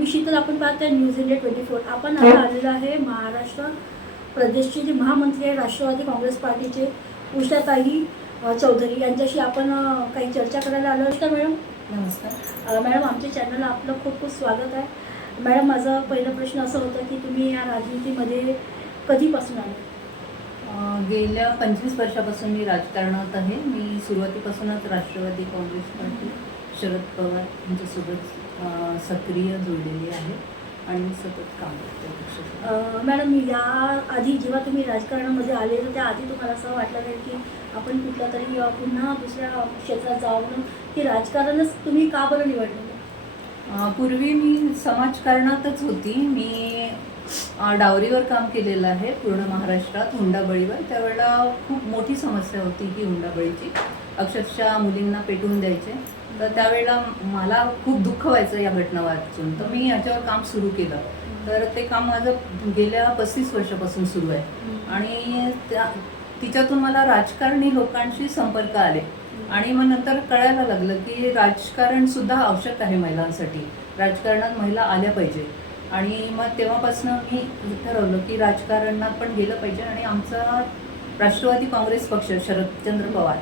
मी शीतल आपण पाहतोय news India twenty four आपण आता आलेलो आहे महाराष्ट्र प्रदेशचे जे महामंत्री आहे राष्ट्रवादी काँग्रेस पार्टीचे उषाताई चौधरी यांच्याशी आपण काही चर्चा करायला आलो तर मॅडम नमस्कार. मॅडम आमच्या चॅनलला आपलं खूप खूप स्वागत आहे. मॅडम माझा पहिला प्रश्न असं होतं की तुम्ही या राजनीतीमध्ये कधीपासून आले? गेल्या पंचवीस वर्षापासून मी राजकारणात आहे. मी सुरुवातीपासूनच राष्ट्रवादी काँग्रेस पार्टी शरद पवार यांच्यासोबत सक्रिय जोडलेली आहे आणि सतत काम करते मॅडम या आधी जेव्हा तुम्ही राजकारणामध्ये आले तर त्याआधी तुम्हाला असं वाटलं नाही की आपण कुठल्या तरी पुन्हा दुसऱ्या क्षेत्रात जावं म्हणून की राजकारणच तुम्ही का बरं निवडलेलं अं, पूर्वी मी समाजकारणातच होती. मी डावरीवर काम केलेलं आहे पूर्ण महाराष्ट्रात हुंडाबळीवर. त्यावेळेला खूप मोठी समस्या होती ही हुंडाबळीची. अक्षरशः मुलींना पेटवून द्यायचे. तर त्यावेळेला मला खूप दुःख व्हायचं या घटना वाचून तर मी याच्यावर काम सुरू केलं. तर ते काम माझं गेल्या पस्तीस वर्षापासून सुरू आहे. आणि त्या तिच्यातून मला राजकारणी लोकांशी संपर्क आले. आणि मग नंतर कळायला लागलं की राजकारण सुद्धा आवश्यक आहे महिलांसाठी. राजकारणात महिला आल्या पाहिजे. आणि मग तेव्हापासून मी ठरवलं की राजकारणात पण गेलं पाहिजे. आणि आमचा राष्ट्रवादी काँग्रेस पक्ष शरदचंद्र पवार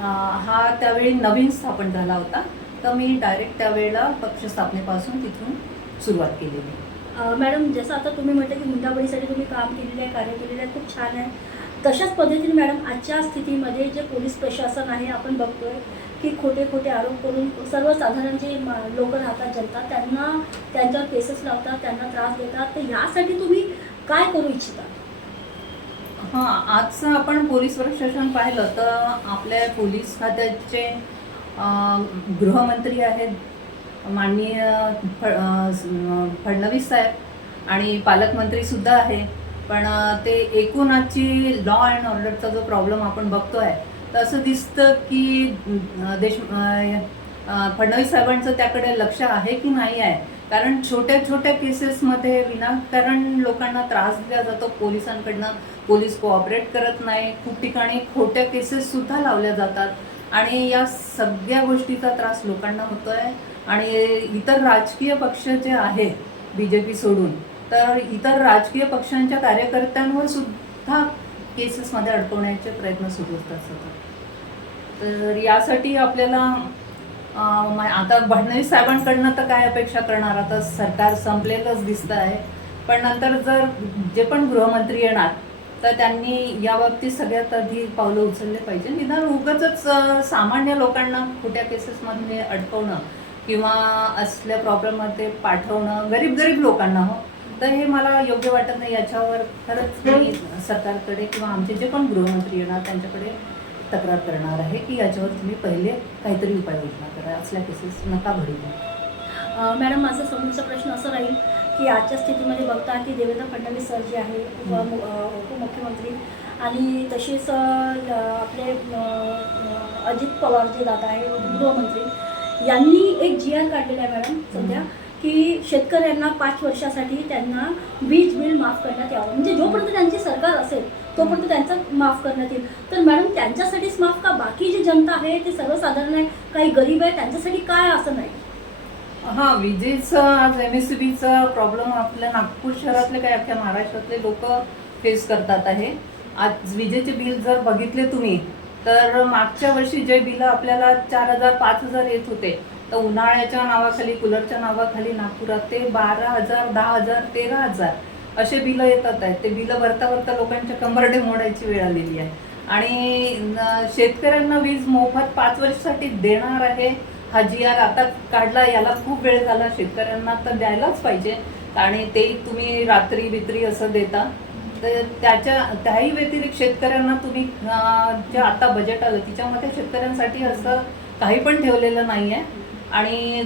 हा त्यावेळी नवीन स्थापन झाला होता. तर मी डायरेक्ट त्यावेळेला पक्ष स्थापनेपासून तिथून सुरुवात केलेली मॅडम जसं आता तुम्ही म्हटलं की हुंडाबळीसाठी तुम्ही काम केलेलं आहे कार्य केलेलं आहे खूप छान आहे. तशाच पद्धतीने मॅडम आजच्या स्थितीमध्ये जे पोलीस प्रशासन आहे आपण बघतोय की खोटे खोटे आरोप करून सर्वसाधारण जे लोक राहतात जनता त्यांना त्यांच्यावर केसेस लावतात त्यांना त्रास देतात. तर यासाठी तुम्ही काय करू इच्छिता? हां आजचं आपण पोलीस प्रशासन पाहिलं तर आपल्या पोलीस खात्याचे गृहमंत्री आहेत माननीय फडणवीस साहेब आणि पालकमंत्रीसुद्धा आहे. पण ते एकूण आजची लॉ अँड ऑर्डरचा जो प्रॉब्लेम आपण बघतो आहे तर असं दिसतं की देश फडणवीस साहेबांचं त्याकडे लक्ष आहे की नाही आहे? कारण छोट्या छोट्या केसेसमध्ये विनाकारण लोकांना त्रास दिला जातो. पोलिसांकडनं पोलीस कोऑपरेट करत नाही. खूप ठिकाणी खोट्या केसेस सुद्धा लावल्या जातात. आणि या सगळ्या गोष्टीचा त्रास लोकांना होतोय. आणि इतर राजकीय पक्ष जे आहेत बी जे पी सोडून तर इतर राजकीय पक्षांच्या कार्यकर्त्यांवर सुद्धा केसेसमध्ये अडकवण्याचे प्रयत्न सुरू असतात सतत. तर यासाठी आपल्याला आता फडणवीस साहेबांकडनं तर काय अपेक्षा करणार? आता सरकार संपलेलंच दिसतं आहे पण नंतर जर जे पण गृहमंत्री येणार तर त्यांनी या बाबतीत सगळ्यात आधी पावलं उचलले पाहिजे. निदान उगाचच सामान्य लोकांना खोट्या केसेसमध्ये अडकवणं किंवा असल्या प्रॉब्लेममध्ये पाठवणं गरीब गरीब लोकांना हो. तर हे मला योग्य वाटत नाही. याच्यावर खरंच मी सरकारकडे किंवा आमचे जे पण गृहमंत्री येणार त्यांच्याकडे तक्रार करणार आहे की याच्यावर तुम्ही पहिले काहीतरी उपाययोजना करा. असल्या केसेस नका घडू मॅडम माझा समोरचा प्रश्न असं राहील की आजच्या स्थितीमध्ये बघता की देवेंद्र फडणवीस सर जे आहे उपमुख्यमंत्री आणि तसेच आपले अजित पवार जे दादा आहे गृहमंत्री यांनी एक जी आर काढलेला आहे मॅडम सध्या. की शेतकऱ्यांना पाच वर्षासाठी त्यांना वीज बिल माफ करण्यात यावं. म्हणजे जोपर्यंत त्यांची सरकार असेल तोपर्यंत त्यांचं माफ करण्यात येईल. तर मॅडम त्यांच्यासाठीच माफ का? बाकी जी जनता आहे ते सर्वसाधारण आहे. काही गरीब आहे त्यांच्यासाठी काय असं नाही? हा विजेचं आज एम एस सी बीचा प्रॉब्लेम आपल्या नागपूर शहरातले काय अख्ख्या महाराष्ट्रातले लोक फेस करतात आहे. आज विजेचे बिल जर बघितले तुम्ही तर मागच्या वर्षी जे बिल आपल्याला चार हजार पाच हजार येत होते तर उन्हाळ्याच्या नावाखाली कूलरच्या नावाखाली नागपुरात ते बारा हजार दहा हजार तेरा हजार असे बिलं येतात आहेत. ते बिलं भरता भरता लोकांच्या कंबरडे मोडायची वेळ आलेली आहे. आणि शेतकऱ्यांना वीज मोफत पाच वर्षासाठी देणार आहे हा जी आर आता काढला याला खूप वेळ झाला. शेतकऱ्यांना तर द्यायलाच पाहिजे. आणि ते तुम्ही रात्री बित्री असं देता. तर त्याच्या त्याही व्यतिरिक्त शेतकऱ्यांना तुम्ही जे आता बजेट आलं तिच्यामध्ये शेतकऱ्यांसाठी असं काही पण ठेवलेलं नाही आहे आणि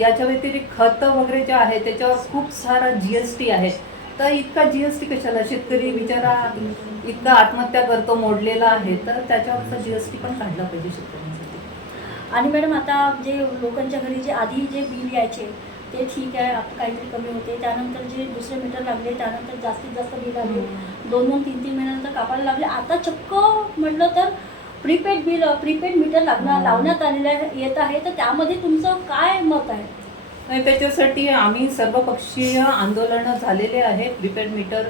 याच्या व्यतिरिक्त खतं वगैरे जे आहे त्याच्यावर खूप सारा जी एस टी आहे. तर इतका जी एस टी कशाला? शेतकरी बिचारा इतका आत्महत्या करतो मोडलेला आहे. तर त्याच्यावरचा जी एस टी पण काढला पाहिजे शेतकऱ्यांसाठी. आणि मॅडम आता जे लोकांच्या घरी जे आधी जे बिल यायचे ते ठीक आहे आता काहीतरी कमी होते. त्यानंतर जे दुसरे मीटर लागले त्यानंतर जास्तीत जास्त बिल आले. दोन दोन तीन तीन महिन्यानंतर कापायला लागले. आता चक्क म्हटलं तर प्रीपेड बिल प्रीपेड मीटर लागणार लावण्यात आलेलं आहे येत आहे. तर त्यामध्ये तुमचं काय मत आहे? त्याच्यासाठी आम्ही सर्वपक्षीय आंदोलनं झालेले आहे प्रीपेड मीटर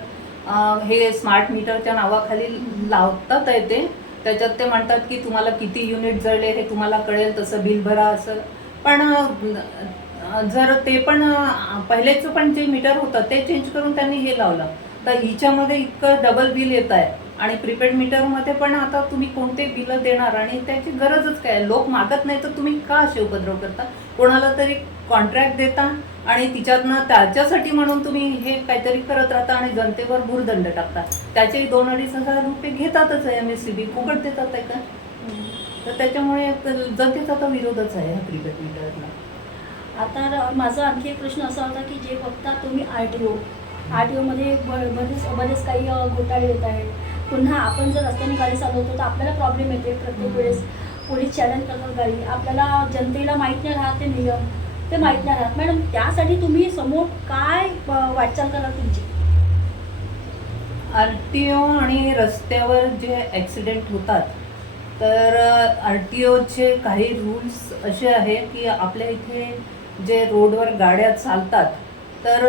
अं, हे स्मार्ट मीटरच्या नावाखाली लावतात आहे ते त्याच्यात ते म्हणतात की तुम्हाला किती युनिट जळले हे तुम्हाला कळेल तसं बिल भरा असं. पण अं, जर ते पण अं, पहिलेचं पण जे मीटर होतं ते चेंज करून त्यांनी हे लावलं. तर हिच्यामध्ये इतकं डबल बिल येत आहे. आणि प्रीपेड मीटरमध्ये पण आता तुम्ही कोणते बिलं देणार आणि त्याची गरजच काय? आहे? लोक मागत नाही तर तुम्ही का असे उपद्रव करता? कोणाला तरी कॉन्ट्रॅक्ट देता आणि तिच्यातनं त्याच्यासाठी म्हणून तुम्ही हे काहीतरी करत राहता आणि जनतेवर भूर्दंड टाकता. त्याचे दोन अडीच हजार रुपये घेतातच आहे एम एस सी बी फुकट देतात आहे का? तर त्याच्यामुळे जनतेचा तर विरोधच आहे ह्या प्रीपेड मीटरला. आता माझा आणखी एक प्रश्न असा होता की जे बघता तुम्ही R T O R T ओमध्ये बरेच बरेच काही घोटाळे येत आहेत. पुन्हा आपण जर रस्त्याने गाडी चालवतो तर आपल्याला प्रॉब्लेम येते प्रत्येक वेळेस. पोलीस चॅलेंज करतात गाडी. आपल्याला जनतेला माहीत नाही राहत ते नियम. ते माहीत नाही राहत. मॅडम त्यासाठी तुम्ही समोर काय वाटचाल कराल तुमची? आर टी ओ आणि रस्त्यावर जे ॲक्सिडेंट होतात तर आर टी ओचे काही रूल्स असे आहे की आपल्या इथे जे रोडवर गाड्या चालतात तर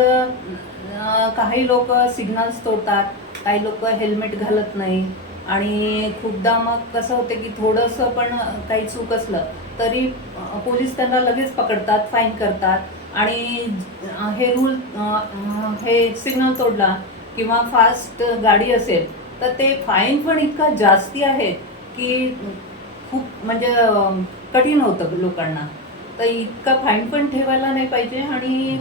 काही लोक सिग्नल्स तोडतात काही लोक हेल्मेट घालत नाही. आणि खूपदा मग कसं होते की थोडंसं पण काही चूक असलं तरी पोलीस त्यांना लगेच पकडतात फाईन करतात. आणि हे रूल हे सिग्नल तोडला किंवा फास्ट गाडी असेल तर ते फाईन पण इतका जास्ती आहे की खूप म्हणजे कठीण होतं लोकांना. तर इतका फाईन पण ठेवायला नाही पाहिजे आणि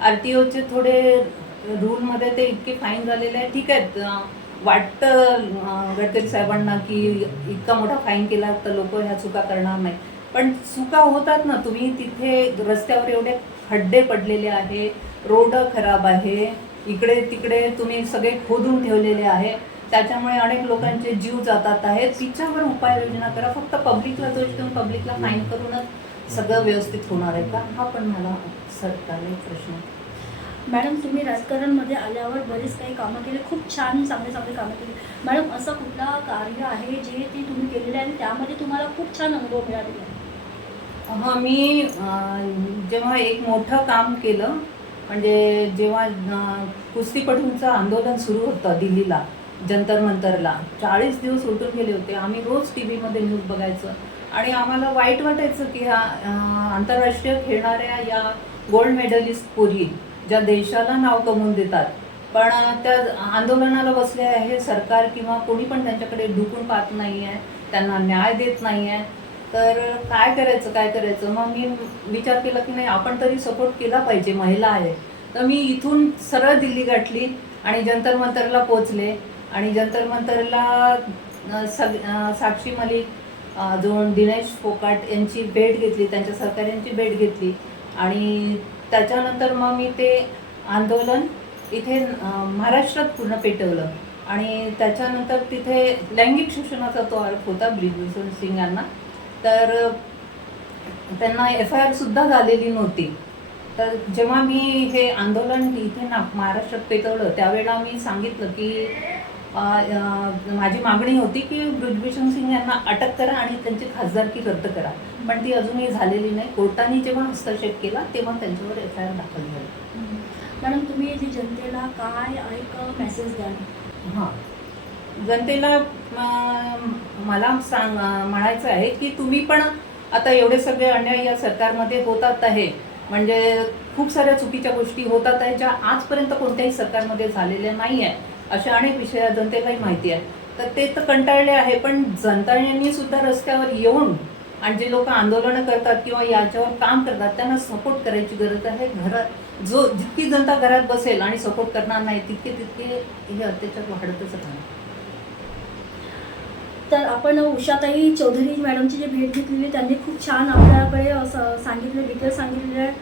आर टी ओचे थोडे रूलमध्ये ते इतके फाईन झालेले आहे. ठीक आहे वाटतं गडकरी साहेबांना की इतका मोठा फाईन केला तर लोक ह्या चुका करणार नाही पण चुका होतात ना तुम्ही तिथे रस्त्यावर एवढे खड्डे पडलेले आहे रोड खराब आहे इकडे तिकडे तुम्ही सगळे खोदून ठेवलेले आहे. त्याच्यामुळे अनेक लोकांचे जीव जातात आहेत तिच्यावर उपाययोजना करा. फक्त पब्लिकला दोष देऊन पब्लिकला फाईन करूनच सगळं व्यवस्थित होणार आहे का? हा पण मला सरकारने प्रश्न मॅडम तुम्ही राजकारणमध्ये आल्यावर बरेच काही कामं केले खूप छान चांगले चांगले कामं केले. मॅडम असं कुठला कार्य आहे जे ते तुम्ही केलेलं आहे आणि त्यामध्ये तुम्हाला खूप छान अनुभव मिळालेला आहे? हा मी जेव्हा एक मोठं काम केलं म्हणजे जेव्हा कुस्तीपटूंचं आंदोलन सुरू होतं दिल्लीला जंतर मंतरला चाळीस दिवस उठून गेले होते. आम्ही रोज टी व्हीमध्ये न्यूज बघायचं. आणि आम्हाला वाईट वाटायचं की ह्या आंतरराष्ट्रीय खेळणाऱ्या या गोल्ड मेडलिस्ट पोरी ज्या देशाला नाव कमवून देतात. पण त्या आंदोलनाला बसले आहे सरकार किंवा कोणी पण त्यांच्याकडे ढुकून पाहत नाही आहे त्यांना न्याय देत नाही आहे तर काय करायचं काय करायचं? मग मी विचार केला की नाही आपण तरी सपोर्ट केला पाहिजे महिला आहे तर मी इथून सरळ दिल्ली गाठली आणि जंतर मंतरला पोचले आणि जंतर मंतरला सग साक्षी मलिक जो दिनेश फोकाट यांची भेट घेतली त्यांच्या सहकाऱ्यांची भेट घेतली. आणि त्याच्यानंतर मग मी ते आंदोलन इथे महाराष्ट्रात पूर्ण पेटवलं. आणि त्याच्यानंतर तिथे लैंगिक शोषणाचा तो आरोप होता ब्रिजभूषण सिंग यांना. तर त्यांना एफ आय आर सुद्धा झालेली नव्हती. तर जेव्हा मी हे आंदोलन इथे ना महाराष्ट्रात पेटवलं त्यावेळेला मी सांगितलं की माझी मागणी होती की ब्रिजभूषण सिंग यांना अटक करा आणि त्यांची खासदारकी रद्द करा. पण ती अजूनही झालेली नाही. कोर्टाने जेव्हा हस्तक्षेप केला तेव्हा त्यांच्यावर एफ आय आर दाखल झाली. मॅडम तुम्ही जी जनतेला काय एक मेसेज द्याल? हां. जनतेला मला सांग म्हणायचं आहे की तुम्ही पण आता एवढे सगळे अन्याय या सरकारमध्ये होतात आहे. म्हणजे खूप साऱ्या चुकीच्या गोष्टी होतात आहे ज्या आजपर्यंत कोणत्याही सरकारमध्ये झालेल्या नाही आहे अशा अनेक विषया जनतेलाही माहिती आहे. तर ते तर कंटाळले आहे पण जनतांनी सुद्धा रस्त्यावर येऊन आणि जे लोक आंदोलनं करतात किंवा याच्यावर काम करतात त्यांना सपोर्ट करायची गरज आहे. घरात जो जितकी जनता घरात बसेल आणि सपोर्ट करणार नाही तितके तितके हे अत्याचार वाढतच राहणार. तर आपण उषाताई चौधरी मॅडमची जी भेट घेतलेली त्यांनी खूप छान आपल्याकडे असं सांगितलं डिटेल सांगितलेलं आहे.